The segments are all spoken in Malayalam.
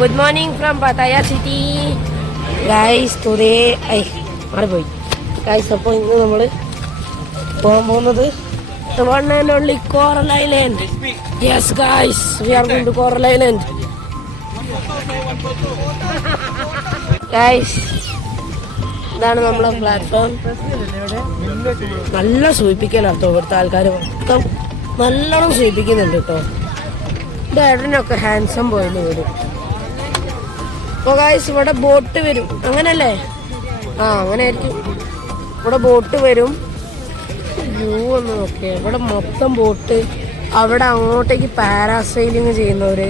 Good morning from Pattaya City. Guys, today മാറിപ്പോയി ഗൈസ്. അപ്പോൾ ഇന്ന് നമ്മൾ പോകാൻ പോകുന്നത് the one and only Coral Island. Yes guys, we are going to Coral Island. Guys, ഇതാണ് നമ്മളെ പ്ലാറ്റ്ഫോം. നല്ല സൂചിപ്പിക്കലാട്ടോ ഇവിടുത്തെ ആൾക്കാർ മൊത്തം നല്ലോണം സൂചിപ്പിക്കുന്നുണ്ട് കേട്ടോ. എൻ്റെ ഏട്ടനൊക്കെ ഹാൻസം പോയിന്ന് വരും. അപ്പോൾ ഗൈസ് ഇവിടെ ബോട്ട് വരും, അങ്ങനല്ലേ? അങ്ങനെ ആയിരിക്കും. ഇവിടെ ബോട്ട് വരും. വ്യൂ ഒന്ന് നോക്കിയാൽ ഇവിടെ മൊത്തം ബോട്ട്. അവിടെ അങ്ങോട്ടേക്ക് പാരാസൈലിങ് ചെയ്യുന്നവർ.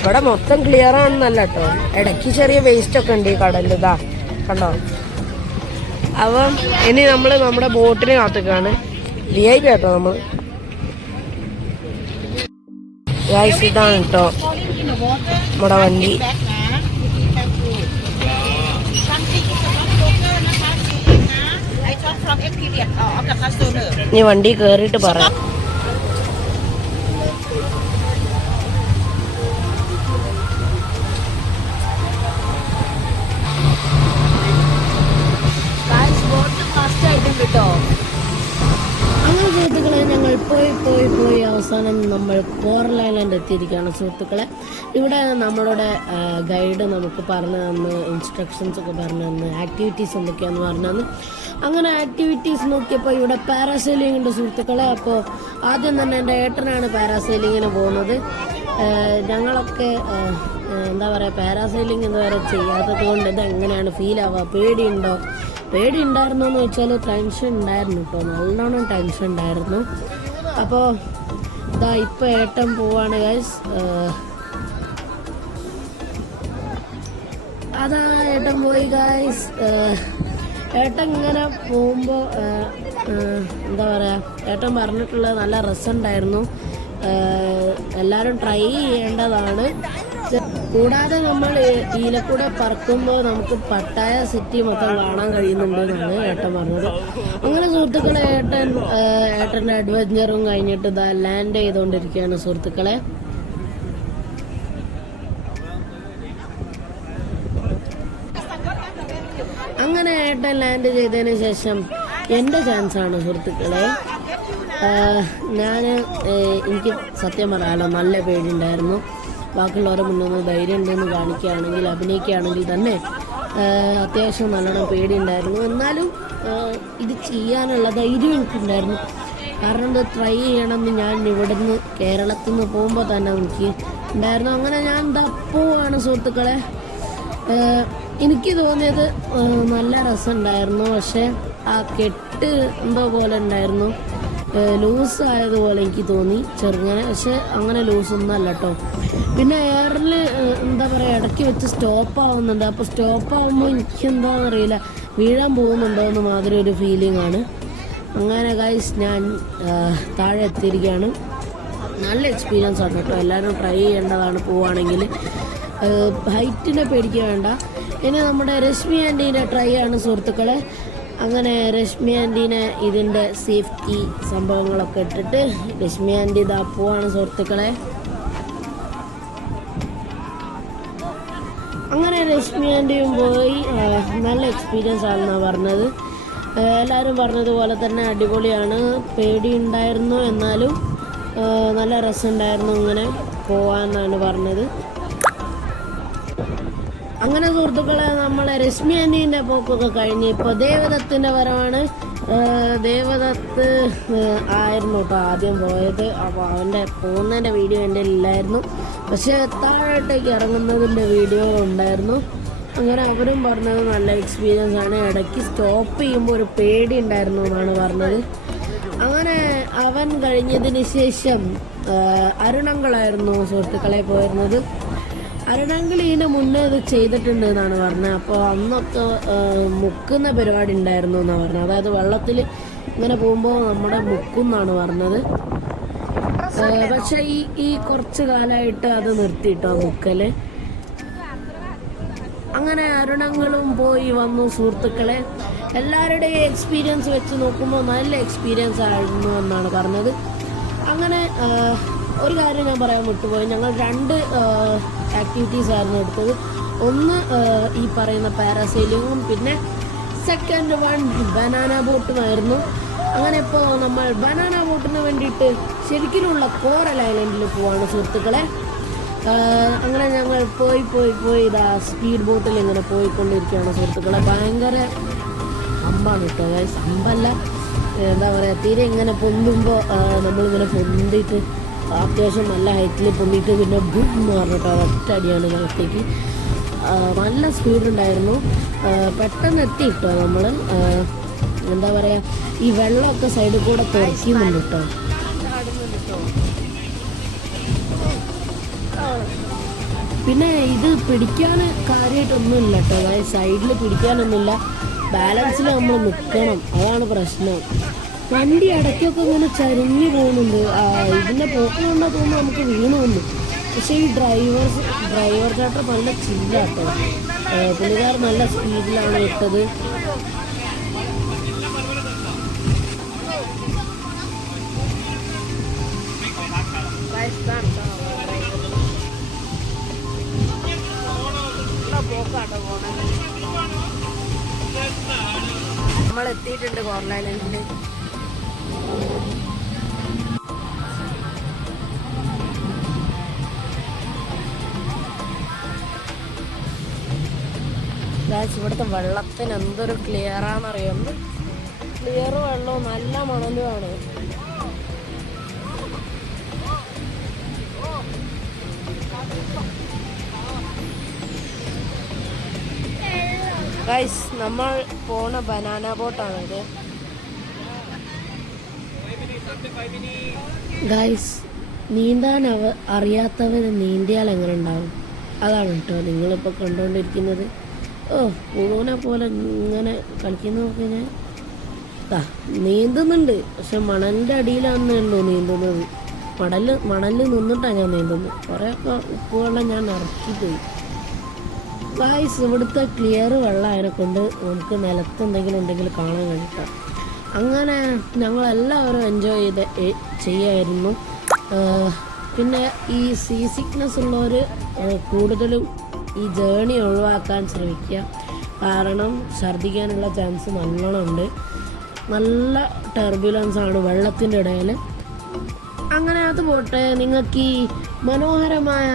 ഇവിടെ മൊത്തം ക്ലിയർ ആണെന്നല്ല കേട്ടോ, ഇടയ്ക്ക് ചെറിയ വേസ്റ്റ് ഒക്കെ ഉണ്ട് ഈ കടലിൽ. ഇതാ കണ്ടോ. അപ്പം ഇനി നമ്മൾ നമ്മുടെ ബോട്ടിനെ കാത്തുക്കാണ്. VIP കേട്ടോ നമ്മൾ. ഗൈസ് ഇതാണ് കേട്ടോ നമ്മുടെ വണ്ടി. നീ വണ്ടി കേറിയിട്ട് പറയാം. കേട്ടോ അങ്ങനെ സുഹൃത്തുക്കളെ, ഞങ്ങൾ പോയി അവസാനം നമ്മൾ കോറൽ ഐലൻഡ് എത്തിയിരിക്കുകയാണ് സുഹൃത്തുക്കളെ. ഇവിടെ നമ്മളുടെ ഗൈഡ് നമുക്ക് പറഞ്ഞു തന്ന്, ഇൻസ്ട്രക്ഷൻസ് ഒക്കെ പറഞ്ഞു തന്ന്, ആക്ടിവിറ്റീസ് എന്തൊക്കെയാണെന്ന് പറഞ്ഞു തന്നു. അങ്ങനെ ആക്ടിവിറ്റീസ് നോക്കിയപ്പോൾ ഇവിടെ പാരാസൈലിംഗ് ഉണ്ട് സുഹൃത്തുക്കളെ. അപ്പോൾ ആദ്യം തന്നെ എൻ്റെ ഏട്ടനാണ് പാരാസൈലിങ്ങിന് പോകുന്നത്. ഞങ്ങളൊക്കെ എന്താ പറയുക, പാരാസൈലിംഗ് ഇതുവരെ ചെയ്യാത്തത് കൊണ്ട് ഇത് എങ്ങനെയാണ് ഫീൽ ആവുക, പേടി ഉണ്ടായിരുന്നു എന്ന് വെച്ചാൽ ടെൻഷൻ ഉണ്ടായിരുന്നു കേട്ടോ, നല്ലോണം ടെൻഷൻ ഉണ്ടായിരുന്നു. അപ്പോൾ ഇതാ ഇപ്പം ഏട്ടൻ പോവാണ് ഗൈസ്. അതാ ഏട്ടൻ പോയി ഗൈസ്. ഏട്ടൻ ഇങ്ങനെ പോകുമ്പോൾ എന്താ പറയുക, ഏട്ടൻ പറഞ്ഞിട്ടുള്ളത് നല്ല രസമുണ്ടായിരുന്നു, എല്ലാവരും ട്രൈ ചെയ്യേണ്ടതാണ്. കൂടാതെ നമ്മൾ ഇതിലെക്കൂടെ പറക്കുമ്പോൾ നമുക്ക് പട്ടായ സിറ്റി മൊത്തം കാണാൻ കഴിയുന്നുണ്ടെന്നാണ് ഏട്ടൻ പറഞ്ഞത്. അങ്ങനെ സുഹൃത്തുക്കളെ, ഏട്ടൻ്റെ അഡ്വഞ്ചറും കഴിഞ്ഞിട്ട് ഇതാ ലാൻഡ് ചെയ്തുകൊണ്ടിരിക്കുകയാണ് സുഹൃത്തുക്കളെ. അങ്ങനെ ഏട്ടൻ ലാൻഡ് ചെയ്തതിന് ശേഷം എൻ്റെ ചാൻസാണ് സുഹൃത്തുക്കളെ. എനിക്ക് സത്യം പറയാലോ നല്ല പേടിയുണ്ടായിരുന്നു. ബാക്കിയുള്ളവരെ മുന്നേ ധൈര്യം ഉണ്ടെന്ന് കാണിക്കുകയാണെങ്കിൽ, അഭിനയിക്കുകയാണെങ്കിൽ തന്നെ അത്യാവശ്യം നല്ലോണം പേടിയുണ്ടായിരുന്നു. എന്നാലും ഇത് ചെയ്യാനുള്ള ധൈര്യം എനിക്കുണ്ടായിരുന്നു. കാരണം ഇത് ട്രൈ ചെയ്യണമെന്ന് ഞാൻ ഇവിടുന്ന് കേരളത്തിൽ നിന്ന് പോകുമ്പോൾ തന്നെ എനിക്ക് ഉണ്ടായിരുന്നു. അങ്ങനെ ഞാൻ പോവാണ് സുഹൃത്തുക്കളെ. എനിക്ക് തോന്നിയത് നല്ല രസമുണ്ടായിരുന്നു. പക്ഷേ ആ കെട്ട് എന്തോ പോലെ ഉണ്ടായിരുന്നു, ലൂസ് ആയതുപോലെ എനിക്ക് തോന്നി ചെറുങ്ങനെ. പക്ഷെ അങ്ങനെ ലൂസൊന്നും അല്ല കേട്ടോ. പിന്നെ എയറിൽ എന്താ പറയുക, ഇടയ്ക്ക് വെച്ച് സ്റ്റോപ്പ് ആവുന്നുണ്ട്. അപ്പോൾ സ്റ്റോപ്പ് ആകുമ്പോൾ എനിക്ക് എന്താണെന്ന് അറിയില്ല, വീഴാൻ പോകുന്നുണ്ടോ എന്ന് മാതിരി ഒരു ഫീലിംഗ് ആണ്. അങ്ങനെ ഗൈസ് ഞാൻ താഴെ എത്തിയിരിക്കുകയാണ്. നല്ല എക്സ്പീരിയൻസ് ആണ് കേട്ടോ, എല്ലാവരും ട്രൈ ചെയ്യേണ്ടതാണ് പോവുകയാണെങ്കിൽ. ഹൈറ്റിനെ പേടിക്കാൻ വേണ്ട. ഇനി നമ്മുടെ രശ്മി ആൻറ്റീൻ്റെ ട്രൈ ആണ് സുഹൃത്തുക്കളെ. അങ്ങനെ രശ്മി ആൻറ്റീനെ ഇതിൻ്റെ സേഫ്റ്റി സംഭവങ്ങളൊക്കെ ഇട്ടിട്ട് രശ്മി ആൻറ്റി ഇതാ പോവാണ് സുഹൃത്തുക്കളെ. അങ്ങനെ രശ്മി ആൻറ്റിയും പോയി. നല്ല എക്സ്പീരിയൻസ് ആണെന്നാണ് പറഞ്ഞത്. എല്ലാവരും പറഞ്ഞതുപോലെ തന്നെ അടിപൊളിയാണ്. പേടിയുണ്ടായിരുന്നു, എന്നാലും നല്ല രസമുണ്ടായിരുന്നു ഇങ്ങനെ പോവാന്നാണ് പറഞ്ഞത്. അങ്ങനെ സുഹൃത്തുക്കളെ, നമ്മളെ രശ്മി ആൻറ്റീൻ്റെ പോക്കൊക്കെ കഴിഞ്ഞ് ഇപ്പോൾ ദേവദത്തിൻ്റെ വരവാണ്. ദേവദത്ത് ആയിരുന്നു കേട്ടോ ആദ്യം പോയത്. അപ്പോൾ അവൻ്റെ പോകുന്നതിൻ്റെ വീഡിയോ എൻ്റെ ഇല്ലായിരുന്നു, പക്ഷേ താഴോട്ടേക്ക് ഇറങ്ങുന്നതിൻ്റെ വീഡിയോ ഉണ്ടായിരുന്നു. അങ്ങനെ അവരും പറഞ്ഞത് നല്ല എക്സ്പീരിയൻസ് ആണ്. ഇടയ്ക്ക് സ്റ്റോപ്പ് ചെയ്യുമ്പോൾ ഒരു പേടി ഉണ്ടായിരുന്നു എന്നാണ് പറഞ്ഞത്. അങ്ങനെ അവൻ കഴിഞ്ഞതിന് ശേഷം അരുണങ്കളായിരുന്നു സുഹൃത്തുക്കളെ പോയിരുന്നത്. അരുണാങ്കിൾ ഇതിന് മുന്നേ ഇത് ചെയ്തിട്ടുണ്ട് എന്നാണ് പറഞ്ഞത്. അപ്പോൾ അന്നൊക്കെ മുക്കുന്ന പരിപാടി ഉണ്ടായിരുന്നു എന്നാണ് പറഞ്ഞത്. അതായത് വെള്ളത്തിൽ ഇങ്ങനെ പോകുമ്പോൾ നമ്മുടെ മുക്കുന്നാണ് പറഞ്ഞത്. പക്ഷെ ഈ കുറച്ച് കാലമായിട്ട് അത് നിർത്തിയിട്ടോ മുക്കല്. അങ്ങനെ അരുണങ്ങളും പോയി വന്നു സുഹൃത്തുക്കളെ. എല്ലാവരുടെയും എക്സ്പീരിയൻസ് വെച്ച് നോക്കുമ്പോൾ നല്ല എക്സ്പീരിയൻസ് ആയിരുന്നു എന്നാണ് പറഞ്ഞത്. അങ്ങനെ ഒരു കാര്യം ഞാൻ പറയാൻ വിട്ടുപോയി, ഞങ്ങൾ 2 ആക്ടിവിറ്റീസ് ആയിരുന്നു എടുത്തത്. ഒന്ന് ഈ പറയുന്ന പാരാസൈലിങ്ങും പിന്നെ സെക്കൻഡ് വൺ ബനാന ബോട്ടുമായിരുന്നു. അങ്ങനെ ഇപ്പോൾ നമ്മൾ ബനാന ബോട്ടിന് വേണ്ടിയിട്ട് ശരിക്കുമുള്ള കോറൽ ഐലൻഡിൽ പോവാണ് സുഹൃത്തുക്കളെ. അങ്ങനെ ഞങ്ങൾ പോയി ഇതാ സ്പീഡ് ബോട്ടിൽ ഇങ്ങനെ പോയിക്കൊണ്ടിരിക്കുകയാണ് സുഹൃത്തുക്കളെ. ഭയങ്കര അമ്പാണ് കേട്ടോ, അമ്പല്ല, എന്താ പറയുക, തീരെ ഇങ്ങനെ പൊന്തുമ്പോൾ നമ്മളിങ്ങനെ പൊന്തിയിട്ട് അത്യാവശ്യം നല്ല ഹൈറ്റിൽ പൊന്തിയിട്ട് പിന്നെ ബും എന്ന് പറഞ്ഞിട്ടോ ഒറ്റ അടിയാണ് നിലത്തേക്ക്. നല്ല സ്പീഡുണ്ടായിരുന്നു, പെട്ടെന്ന് എത്തി കേട്ടോ നമ്മൾ. എന്താ പറയുക, ഈ വെള്ളമൊക്കെ സൈഡിൽ കൂടെ തെറിക്കുന്നുണ്ട് കേട്ടോ. പിന്നെ ഇത് പിടിക്കാൻ കാര്യമായിട്ടൊന്നുമില്ല കേട്ടോ, അതായത് സൈഡിൽ പിടിക്കാനൊന്നുമില്ല, ബാലൻസിൽ നമ്മൾ നിൽക്കണം, അതാണ് പ്രശ്നം. വണ്ടി ഇടയ്ക്കൊക്കെ ഇങ്ങനെ ചരിഞ്ഞു പോകുന്നുണ്ട്, ഇതിൻ്റെ പോക്ക് കൊണ്ടാ തോന്നുന്നു നമുക്ക് വീണു വന്നു. പക്ഷേ ഈ ഡ്രൈവർ ചേട്ടൻ നല്ല ചില്ലാട്ടോ, പുള്ളിക്കാരൻ നല്ല സ്പീഡിലാണ് വിട്ടത്. നമ്മൾ എത്തിയിട്ടുണ്ട് കോറൽ ഐലൻഡിൽ. ഇവിടുത്തെ വെള്ളത്തിന് എന്തൊരു ക്ലിയറാന്നറിയാം, ക്ലിയർ വെള്ളവും നല്ല മണലുമാണ്. ഗൈസ്, നമ്മൾ പോണ ബനാന ബോട്ടാണിത്. ഗൈസ്, നീന്താൻ അറിയാത്തവന് നീന്തിയാൽ എങ്ങനെ ഉണ്ടാവും, അതാണ് കേട്ടോ നിങ്ങളിപ്പോൾ കണ്ടുകൊണ്ടിരിക്കുന്നത്. പൂനെ പോലെ ഇങ്ങനെ കളിക്കുന്ന നോക്കി ഞാൻ നീന്തുന്നുണ്ട്, പക്ഷെ മണലിൻ്റെ അടിയിലാണെന്നേ ഉള്ളൂ നീന്തുന്നത്. മണലിൽ നിന്നിട്ടാണ് ഞാൻ നീന്തുന്നത്. കുറേയൊക്കെ ഉപ്പുവെള്ളം ഞാൻ ഇറക്കിപ്പോയി. ഗൈസ്, ഇവിടുത്തെ ക്ലിയർ വെള്ളം അതിനെക്കൊണ്ട് നമുക്ക് നിലത്ത് എന്തെങ്കിലും കാണാൻ കഴിയില്ല. അങ്ങനെ ഞങ്ങളെല്ലാവരും എൻജോയ് ചെയ്യായിരുന്നു. പിന്നെ ഈ സീ സിക്നെസ് ഉള്ളവർ കൂടുതലും ഈ ജേണി ഒഴിവാക്കാൻ ശ്രമിക്കുക, കാരണം ഛർദ്ദിക്കാനുള്ള ചാൻസ് നല്ലോണം ഉണ്ട്. നല്ല ടർബുലൻസ് ആണ് വെള്ളത്തിൻ്റെ ഇടയിൽ. അങ്ങനെ അത് പോട്ടെ, നിങ്ങൾക്ക് ഈ മനോഹരമായ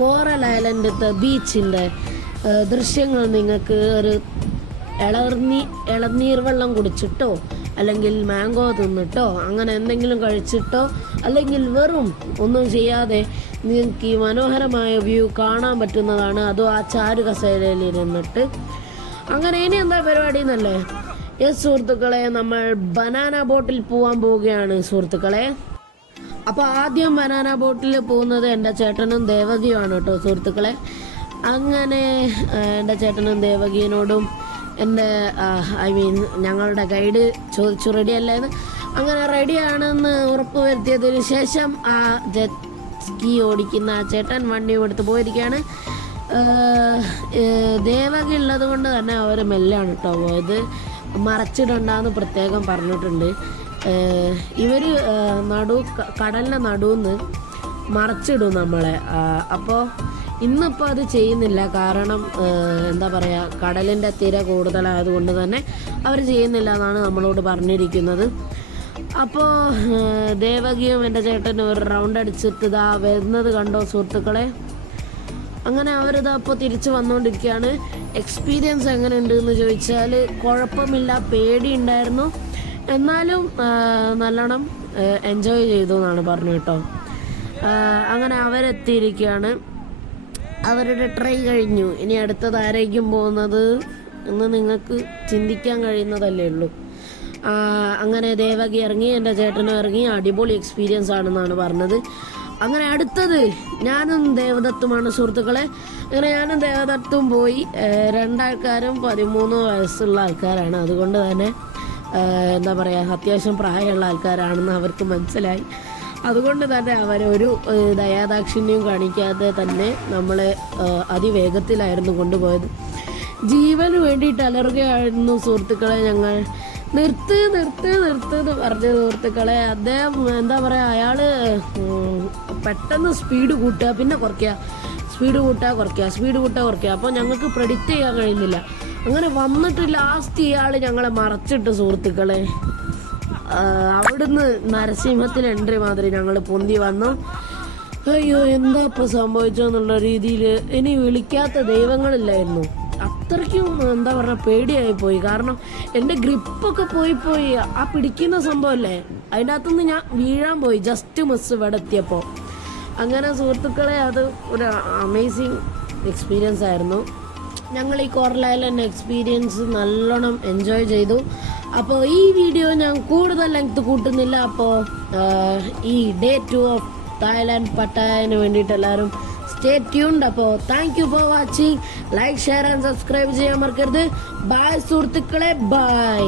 കോറൽ ഐലൻഡത്തെ ബീച്ചിൻ്റെ ദൃശ്യങ്ങൾ നിങ്ങൾക്ക് ഒരു ഇളനീർ വെള്ളം കുടിച്ചിട്ടോ അല്ലെങ്കിൽ മാംഗോ തിന്നിട്ടോ അങ്ങനെ എന്തെങ്കിലും കഴിച്ചിട്ടോ അല്ലെങ്കിൽ വെറും ഒന്നും ചെയ്യാതെ നിങ്ങൾക്ക് ഈ മനോഹരമായ വ്യൂ കാണാൻ പറ്റുന്നതാണ്. അതും ആ ചാരു കസേരയിൽ ഇരുന്നിട്ട്. അങ്ങനെ ഇനി എന്താ പരിപാടി എന്നല്ലേ? യെസ് സുഹൃത്തുക്കളെ, നമ്മൾ ബനാന ബോട്ടിൽ പോകാൻ പോവുകയാണ് സുഹൃത്തുക്കളെ. അപ്പോൾ ആദ്യം ബനാന ബോട്ടിൽ പോകുന്നത് എൻ്റെ ചേട്ടനും ദേവകിയുമാണ് കേട്ടോ സുഹൃത്തുക്കളെ. അങ്ങനെ എൻ്റെ ചേട്ടനും ദേവകിയനോടും എൻ്റെ ഞങ്ങളുടെ ഗൈഡ് ചോദിച്ചു റെഡിയല്ലേന്ന്. അങ്ങനെ റെഡിയാണെന്ന് ഉറപ്പ് വരുത്തിയതിന് ശേഷം ആ ജെറ്റ് സ്കീ ഓടിക്കുന്ന ആ ചേട്ടൻ വണ്ടി എടുത്ത് പോയിരിക്കുകയാണ്. ദേവകി ഉള്ളത് കൊണ്ട് തന്നെ അവർ മെല്ലാണ് കേട്ടോ പോയത്, മറച്ചിടണ്ടെന്ന് പ്രത്യേകം പറഞ്ഞിട്ടുണ്ട്. ഇവർ കടലിൻ്റെ നടുവിന്ന് മറച്ചിടും നമ്മളെ. അപ്പോൾ ഇന്നിപ്പോൾ അത് ചെയ്യുന്നില്ല, കാരണം എന്താ പറയുക, കടലിൻ്റെ തിര കൂടുതലായതുകൊണ്ട് തന്നെ അവർ ചെയ്യുന്നില്ല എന്നാണ് നമ്മളോട് പറഞ്ഞിരിക്കുന്നത്. അപ്പോൾ ദേവകിയും എൻ്റെ ചേട്ടനും ഒരു റൗണ്ട് അടിച്ചിട്ട് ഇതാ വരുന്നത് കണ്ടോ സുഹൃത്തുക്കളെ. അങ്ങനെ അവരിതാ അപ്പോൾ തിരിച്ച് വന്നുകൊണ്ടിരിക്കുകയാണ്. എക്സ്പീരിയൻസ് എങ്ങനെയുണ്ട് എന്ന് ചോദിച്ചാൽ കുഴപ്പമില്ല, പേടിയുണ്ടായിരുന്നു, എന്നാലും നല്ലോണം എൻജോയ് ചെയ്തു എന്നാണ് പറഞ്ഞു കേട്ടോ. അങ്ങനെ അവരെത്തിയിരിക്കുകയാണ്, അവരുടെ ട്രൈ കഴിഞ്ഞു. ഇനി അടുത്തത് ആരേക്കും പോകുന്നത് എന്ന് നിങ്ങൾക്ക് ചിന്തിക്കാൻ കഴിയുന്നതല്ലേ ഉള്ളൂ. അങ്ങനെ ദേവകി ഇറങ്ങി, എൻ്റെ ചേട്ടനും ഇറങ്ങി. അടിപൊളി എക്സ്പീരിയൻസ് ആണെന്നാണ് പറഞ്ഞത്. അങ്ങനെ അടുത്തത് ഞാനും ദേവദത്തുമാണ് സുഹൃത്തുക്കളെ. അങ്ങനെ ഞാനും ദേവദത്തും പോയി. രണ്ടാൾക്കാരും 13 വയസ്സുള്ള ആൾക്കാരാണ്, അതുകൊണ്ട് തന്നെ എന്താ പറയുക, അത്യാവശ്യം പ്രായമുള്ള ആൾക്കാരാണെന്ന് അവർക്ക് മനസ്സിലായി. അതുകൊണ്ട് തന്നെ അവരൊരു ദയാദാക്ഷിണ്യം കാണിക്കാതെ തന്നെ നമ്മളെ അതിവേഗത്തിലായിരുന്നു കൊണ്ടുപോയത്. ജീവന് വേണ്ടിയിട്ട് അലറുകയായിരുന്നു സുഹൃത്തുക്കളെ. ഞങ്ങൾ നിർത്ത് എന്ന് പറഞ്ഞ സുഹൃത്തുക്കളെ. അദ്ദേഹം എന്താ പറയുക, അയാൾ പെട്ടെന്ന് സ്പീഡ് കൂട്ടുക പിന്നെ കുറയ്ക്കുക, സ്പീഡ് കൂട്ടുക കുറയ്ക്കുക. അപ്പോൾ ഞങ്ങൾക്ക് പ്രെഡിക്റ്റ് ചെയ്യാൻ കഴിയുന്നില്ല. അങ്ങനെ വന്നിട്ട് ലാസ്റ്റ് ഇയാൾ ഞങ്ങളെ മറച്ചിട്ട് സുഹൃത്തുക്കളെ. അവിടുന്ന് നരസിംഹത്തിൽ എൻട്രി മാതിരി ഞങ്ങൾ പൊന്തി വന്നു. അയ്യോ എന്താ ഇപ്പം സംഭവിച്ചെന്നുള്ള രീതിയിൽ ഇനി വിളിക്കാത്ത ദൈവങ്ങളില്ലായിരുന്നു. അത്രയ്ക്കും എന്താ പറയുക പേടിയായിപ്പോയി. കാരണം എൻ്റെ ഗ്രിപ്പൊക്കെ പോയി ആ പിടിക്കുന്ന സംഭവമല്ലേ അതിൻ്റെ അകത്തുനിന്ന് ഞാൻ വീഴാൻ പോയി, ജസ്റ്റ് മിസ് ഇവിടെ എത്തിയപ്പോൾ. അങ്ങനെ സുഹൃത്തുക്കളെ അത് ഒരു അമേസിങ് എക്സ്പീരിയൻസ് ആയിരുന്നു. ഞങ്ങൾ ഈ കോറൽ ഐലൻഡ് എക്സ്പീരിയൻസ് നല്ലോണം എൻജോയ് ചെയ്തു. അപ്പോൾ ഈ വീഡിയോ ഞാൻ കൂടുതൽ ലെങ്ത് കൂട്ടുന്നില്ല. അപ്പോൾ ഈ ഡേ 2 ഓഫ് തായ്ലാൻഡ് പട്ടായന് വേണ്ടിയിട്ട് എല്ലാവരും സ്റ്റേ ട്യൂൺഡ്. അപ്പോൾ thank you for watching. Like, share and subscribe ചെയ്യാൻ മറക്കരുത്. ബൈ സുഹൃത്തുക്കളെ, ബൈ.